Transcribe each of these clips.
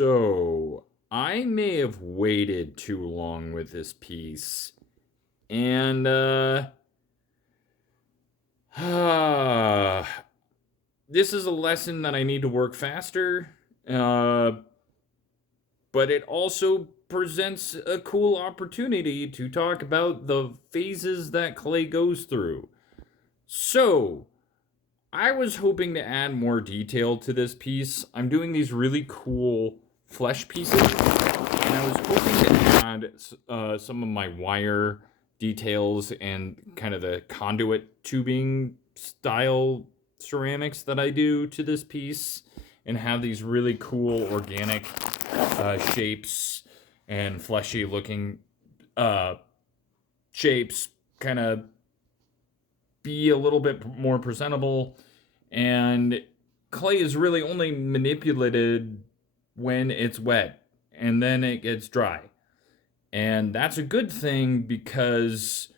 So, I may have waited too long with this piece, and this is a lesson that I need to work faster, uh, but it also presents a cool opportunity to talk about the phases that clay goes through. So, I was hoping to add more detail to this piece. I'm doing these really cool flesh pieces, and I was hoping to add some of my wire details and kind of the conduit tubing style ceramics that I do to this piece, and have these really cool organic shapes and fleshy looking uh, shapes kind of be a little bit more presentable. And clay is really only manipulated when it's wet and then it gets dry. And that's a good thing because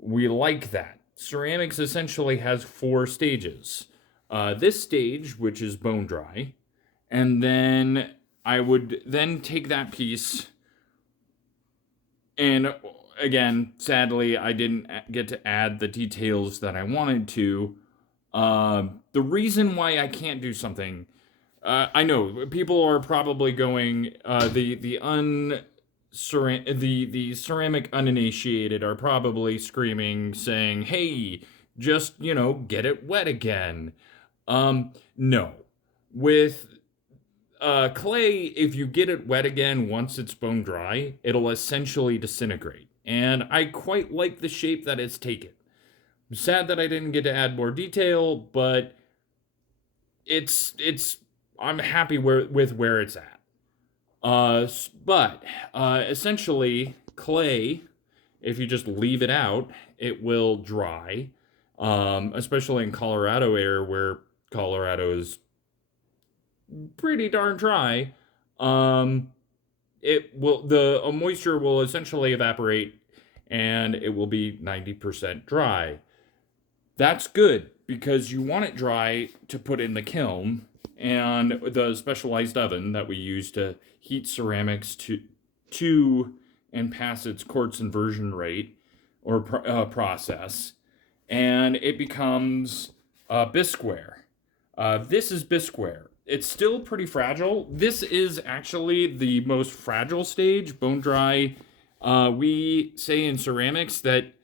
we like that. Ceramics essentially has four stages. This stage, which is bone dry, and then I would then take that piece, and again, sadly, I didn't get to add the details that I wanted to. The reason why I can't do something, I know people are probably going, the ceramic uninitiated are probably screaming, saying, "Hey, just get it wet again." No, with clay, if you get it wet again once it's bone dry, it'll essentially disintegrate. And I quite like the shape that it's taken. I'm sad that I didn't get to add more detail, but it's I'm happy with where it's at. But essentially, clay, if you just leave it out, it will dry. Especially in Colorado area where Colorado is pretty darn dry. Um, it will the moisture will essentially evaporate, and it will be 90% dry. That's good because you want it dry to put in the kiln and the specialized oven that we use to heat ceramics to and pass its quartz inversion rate or process, and it becomes bisqueware. This is bisqueware. It's still pretty fragile. This is actually the most fragile stage, bone dry. We say in ceramics that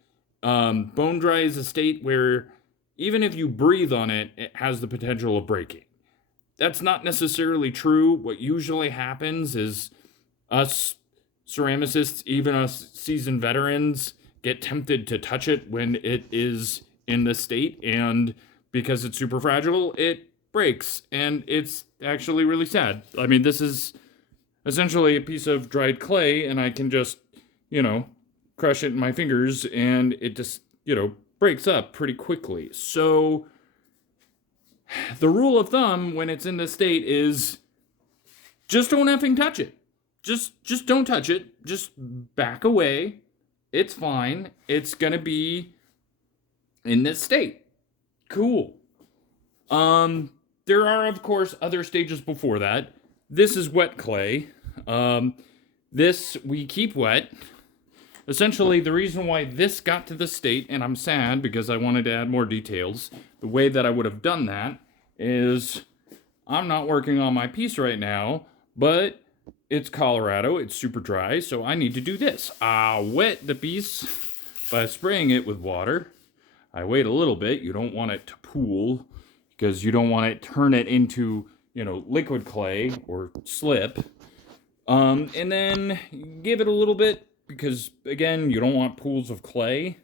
bone dry is a state where even if you breathe on it, it has the potential of breaking. That's not necessarily true. What usually happens is us ceramicists, even us seasoned veterans, get tempted to touch it when it is in this state, and because it's super fragile, it breaks, and it's actually really sad. I mean, this is essentially a piece of dried clay, and I can just, crush it in my fingers, and it just, breaks up pretty quickly. So the rule of thumb when it's in this state is just don't effing touch it. Just don't touch it. Just back away. It's fine. It's gonna be in this state. Cool. There are of course other stages before that. This is wet clay. This we keep wet. Essentially, the reason why this got to this state, and I'm sad because I wanted to add more details, the way that I would have done that is I'm not working on my piece right now, but it's Colorado, it's super dry, so I need to do this. I wet the piece by spraying it with water. I wait a little bit. You don't want it to pool because you don't want to turn it into, liquid clay or slip. And then give it a little bit because, again, you don't want pools of clay.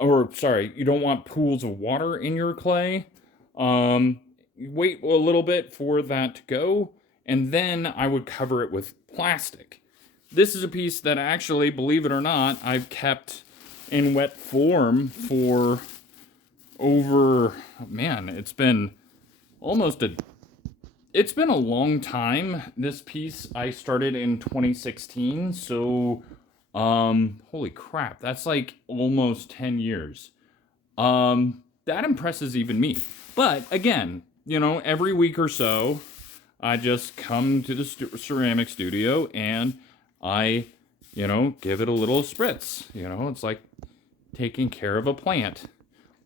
Or, sorry, you don't want pools of water in your clay. Wait a little bit for that to go, and then I would cover it with plastic. This is a piece that actually, believe it or not, I've kept in wet form for over, man, it's been a long time. This piece I started in 2016, so holy crap, that's like almost 10 years. That impresses even me. But again, every week or so, I just come to the ceramic studio and I, give it a little spritz. It's like taking care of a plant.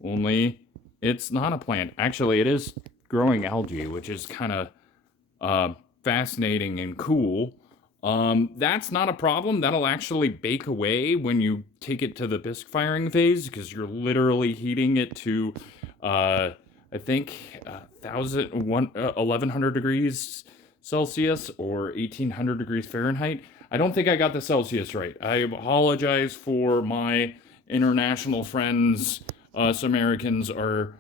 Only it's not a plant. Actually, it is growing algae, which is kind of fascinating and cool. That's not a problem. That'll actually bake away when you take it to the bisque firing phase, because you're literally heating it to, I think, 1100 degrees Celsius or 1800 degrees Fahrenheit. I don't think I got the Celsius right. I apologize for my international friends. Us Americans are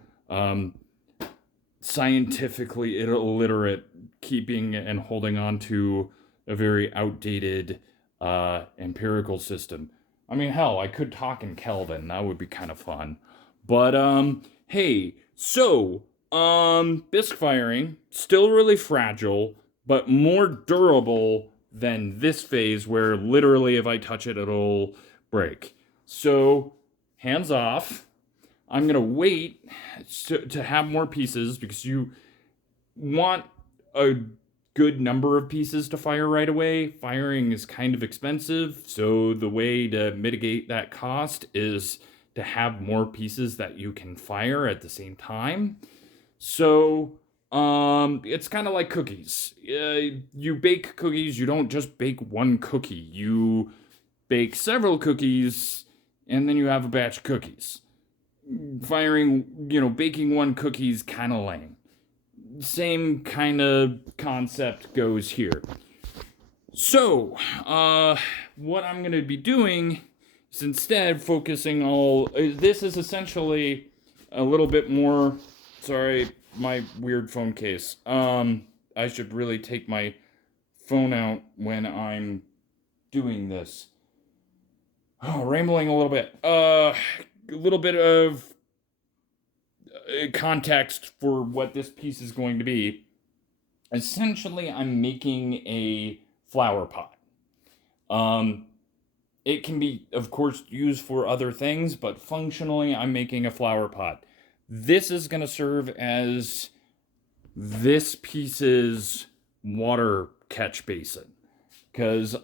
scientifically illiterate, keeping and holding on to a very outdated empirical system. I mean, hell, I could talk in Kelvin. That would be kind of fun. But hey, so bisque firing still really fragile, but more durable than this phase, where literally if I touch it, it'll break. So hands off. I'm gonna wait to have more pieces, because you want a good number of pieces to fire right away. Firing is kind of expensive, so the way to mitigate that cost is to have more pieces that you can fire at the same time. So it's kind of like cookies. You bake cookies, you don't just bake one cookie. You bake several cookies, and then you have a batch of cookies. Baking one cookie's kind of lame. Same kind of concept goes here. So, what I'm going to be doing is instead focusing this is essentially a little bit more, sorry, my weird phone case. I should really take my phone out when I'm doing this. Rambling a little bit. A little bit of context for what this piece is going to be. Essentially, I'm making a flower pot. It can be, of course, used for other things, but functionally, I'm making a flower pot. This is going to serve as this piece's water catch basin, because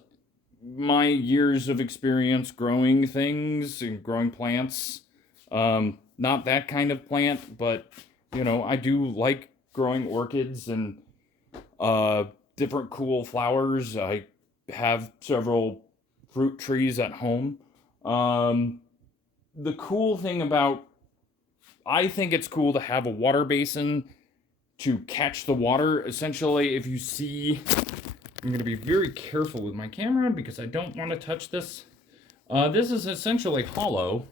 my years of experience growing things and growing plants, not that kind of plant, but I do like growing orchids and different cool flowers. I have several fruit trees at home. The cool thing about, I think it's cool to have a water basin to catch the water. Essentially, if you see, I'm going to be very careful with my camera because I don't want to touch this. This is essentially hollow.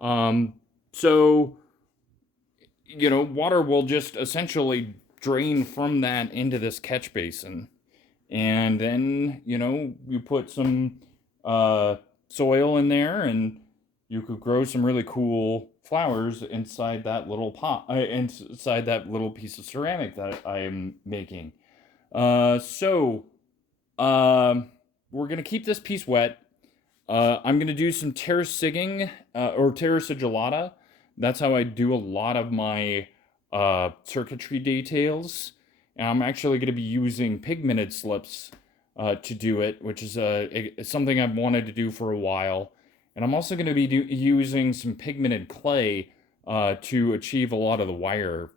So, water will just essentially drain from that into this catch basin. And then, you put some soil in there, and you could grow some really cool flowers inside that little pot, inside that little piece of ceramic that I am making. So we're going to keep this piece wet. I'm going to do some terra sigging, or terra sigillata. That's how I do a lot of my circuitry details. And I'm actually going to be using pigmented slips to do it, which is something I've wanted to do for a while. And I'm also going to be using some pigmented clay to achieve a lot of the wire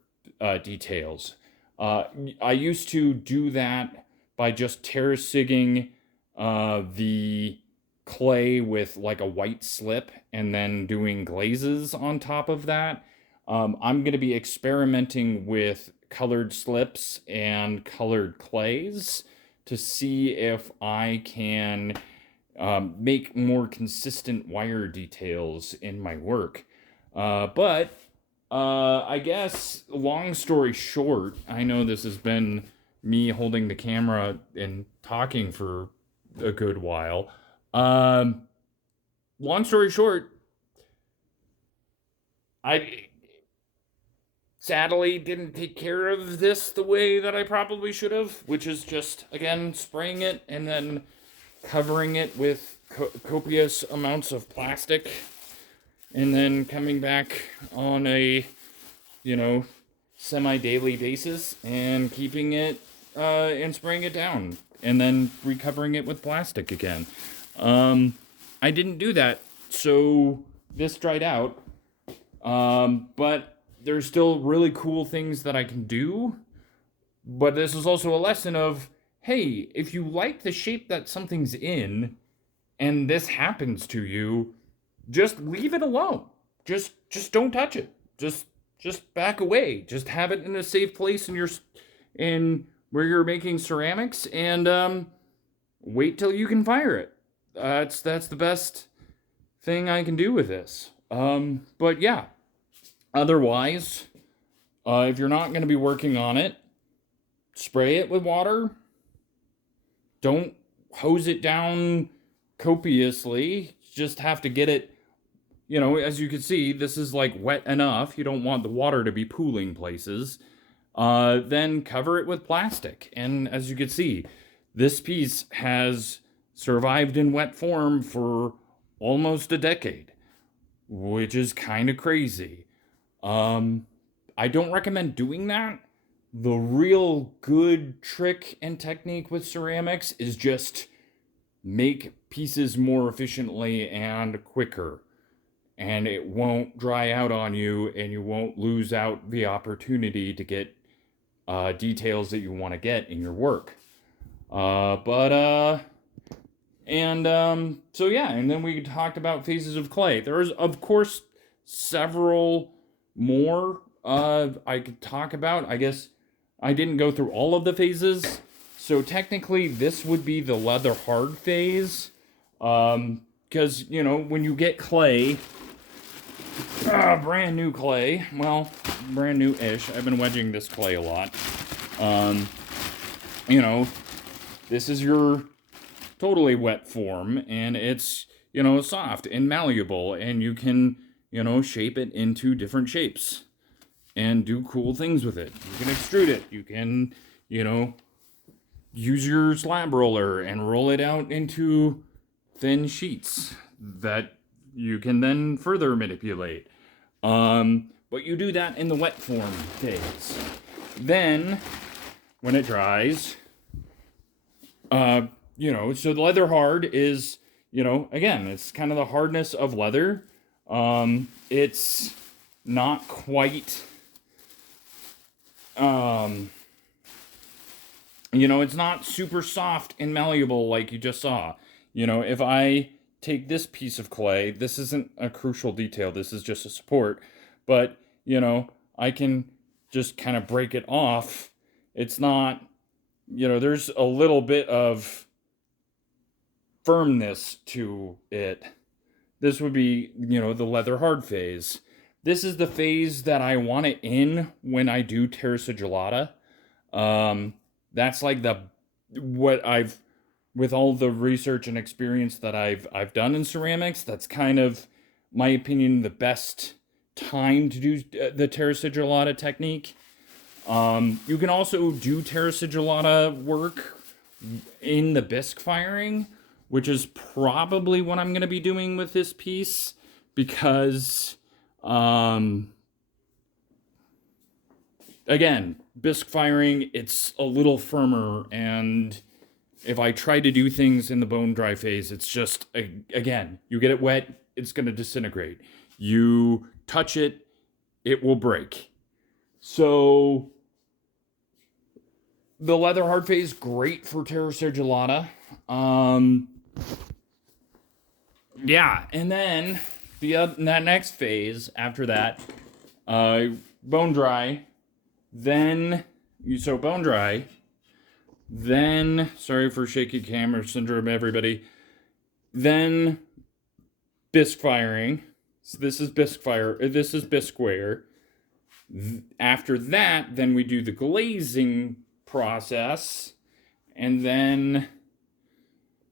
details. I used to do that by just terra sigging the clay with like a white slip and then doing glazes on top of that. I'm going to be experimenting with colored slips and colored clays to see if I can make more consistent wire details in my work. But I guess, long story short, I know this has been me holding the camera and talking for a good while. Long story short, I sadly didn't take care of this the way that I probably should have, which is just, again, spraying it and then covering it with copious amounts of plastic, and then coming back on a, semi-daily basis and keeping it and spraying it down, and then recovering it with plastic again. I didn't do that, so this dried out. But there's still really cool things that I can do. But this is also a lesson of, hey, if you like the shape that something's in, and this happens to you, just leave it alone. Just don't touch it. Just back away. Just have it in a safe place in where you're making ceramics, and wait till you can fire it. That's the best thing I can do with this. But yeah, otherwise, if you're not going to be working on it, spray it with water. Don't hose it down copiously. Just have to get it, as you can see, this is like wet enough. You don't want the water to be pooling places. Then cover it with plastic. And as you can see, this piece has survived in wet form for almost a decade, which is kind of crazy. I don't recommend doing that. The real good trick and technique with ceramics is just make pieces more efficiently and quicker, and it won't dry out on you, and you won't lose out the opportunity to get details that you want to get in your work. So yeah, and then we talked about phases of clay. There's, of course, several more I could talk about. I guess I didn't go through all of the phases. So technically, this would be the leather hard phase. Because, when you get clay, brand new clay, well, brand new-ish. I've been wedging this clay a lot. This is your totally wet form, and it's, soft and malleable, and you can, shape it into different shapes and do cool things with it. You can extrude it. You can, use your slab roller and roll it out into thin sheets that you can then further manipulate. But you do that in the wet form phase. Then, when it dries, so the leather hard is, again, it's kind of the hardness of leather. It's not quite, it's not super soft and malleable like you just saw. If I take this piece of clay, this isn't a crucial detail, this is just a support, but, I can just kind of break it off. It's not, there's a little bit of firmness to it. This would be, the leather hard phase. This is the phase that I want it in when I do terrasigillata. That's like with all the research and experience that I've done in ceramics, that's kind of, my opinion, the best time to do the terrasigillata technique. You can also do terrasigillata work in the bisque firing, which is probably what I'm going to be doing with this piece, because, again, bisque firing, it's a little firmer, and if I try to do things in the bone dry phase, it's just, again, you get it wet, it's going to disintegrate. You touch it, it will break. So the leather hard phase, great for terrasigillata. Yeah, and then that next phase after that, bone dry. Then bone dry. Then, sorry for shaky camera syndrome, everybody. Then bisque firing. So this is bisque wear. After that, then we do the glazing process, and then,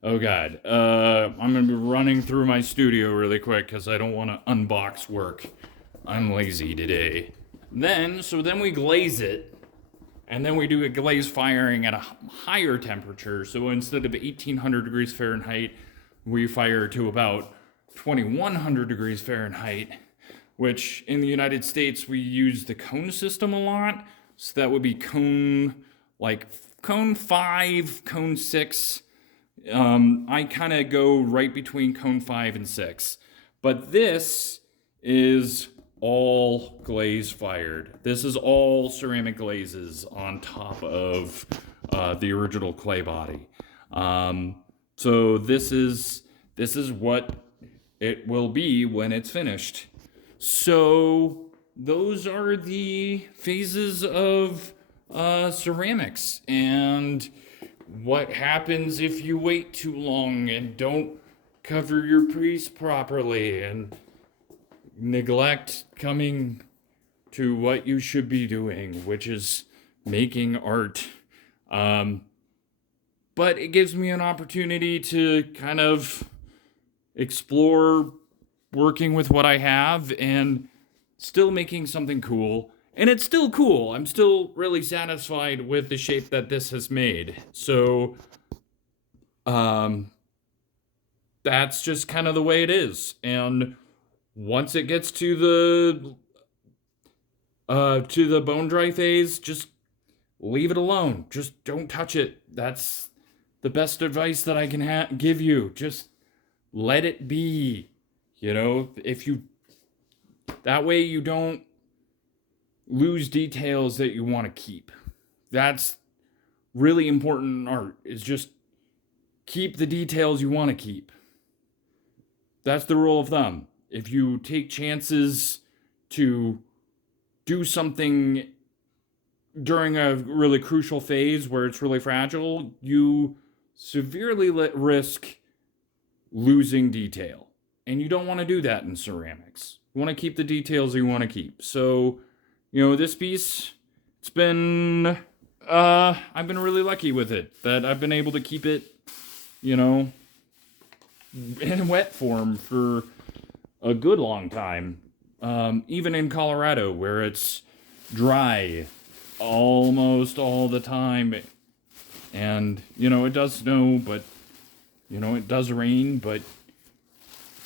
oh god, I'm gonna be running through my studio really quick because I don't want to unbox work. I'm lazy today. Then we glaze it, and then we do a glaze firing at a higher temperature. So instead of 1800 degrees Fahrenheit, we fire to about 2100 degrees Fahrenheit, which in the United States we use the cone system a lot. So that would be cone like cone 5, cone 6. I kind of go right between cone 5 and 6. But this is all glaze fired. This is all ceramic glazes on top of the original clay body. So this is what it will be when it's finished. So those are the phases of ceramics, and what happens if you wait too long and don't cover your piece properly and neglect coming to what you should be doing, which is making art. But it gives me an opportunity to kind of explore working with what I have and still making something cool. And it's still cool. I'm still really satisfied with the shape that this has made. So, that's just kind of the way it is. And once it gets to the bone dry phase, just leave it alone. Just don't touch it. That's the best advice that I can give you. Just let it be. You know, that way you don't lose details that you want to keep. That's really important in art, is just keep the details you want to keep. That's the rule of thumb. If you take chances to do something during a really crucial phase where it's really fragile, you severely risk losing detail. And you don't want to do that in ceramics. You want to keep the details you want to keep. So, this piece, it's been, I've been really lucky with it, that I've been able to keep it, in wet form for a good long time. Even in Colorado, where it's dry almost all the time. And, it does snow, but, it does rain, but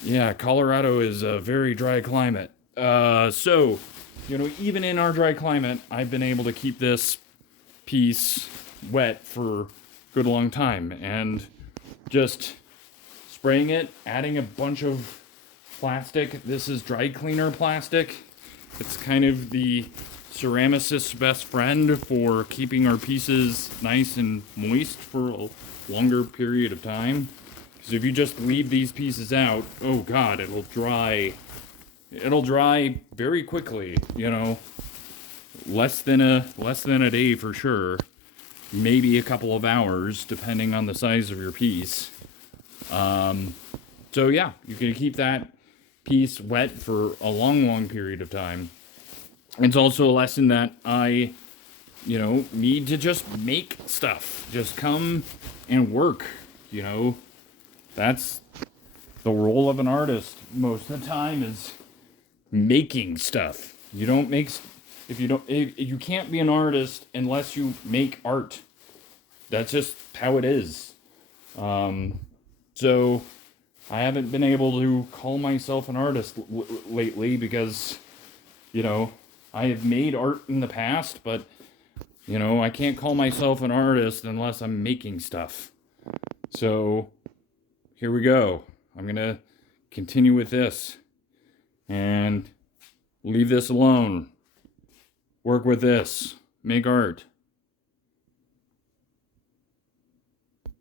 yeah, Colorado is a very dry climate. So, even in our dry climate, I've been able to keep this piece wet for a good long time. And just spraying it, adding a bunch of plastic. This is dry cleaner plastic. It's kind of the ceramicist's best friend for keeping our pieces nice and moist for a longer period of time. Because if you just leave these pieces out, oh god, it'll dry very quickly, less than a day for sure, maybe a couple of hours depending on the size of your piece. So yeah, you can keep that piece wet for a long period of time. It's also a lesson that I need to just make stuff, just come and work. That's the role of an artist most of the time, is making stuff. You can't be an artist unless you make art. That's just how it is. So I haven't been able to call myself an artist lately because, I have made art in the past, but, I can't call myself an artist unless I'm making stuff. So here we go. I'm going to continue with this and leave this alone. Work with this. Make art.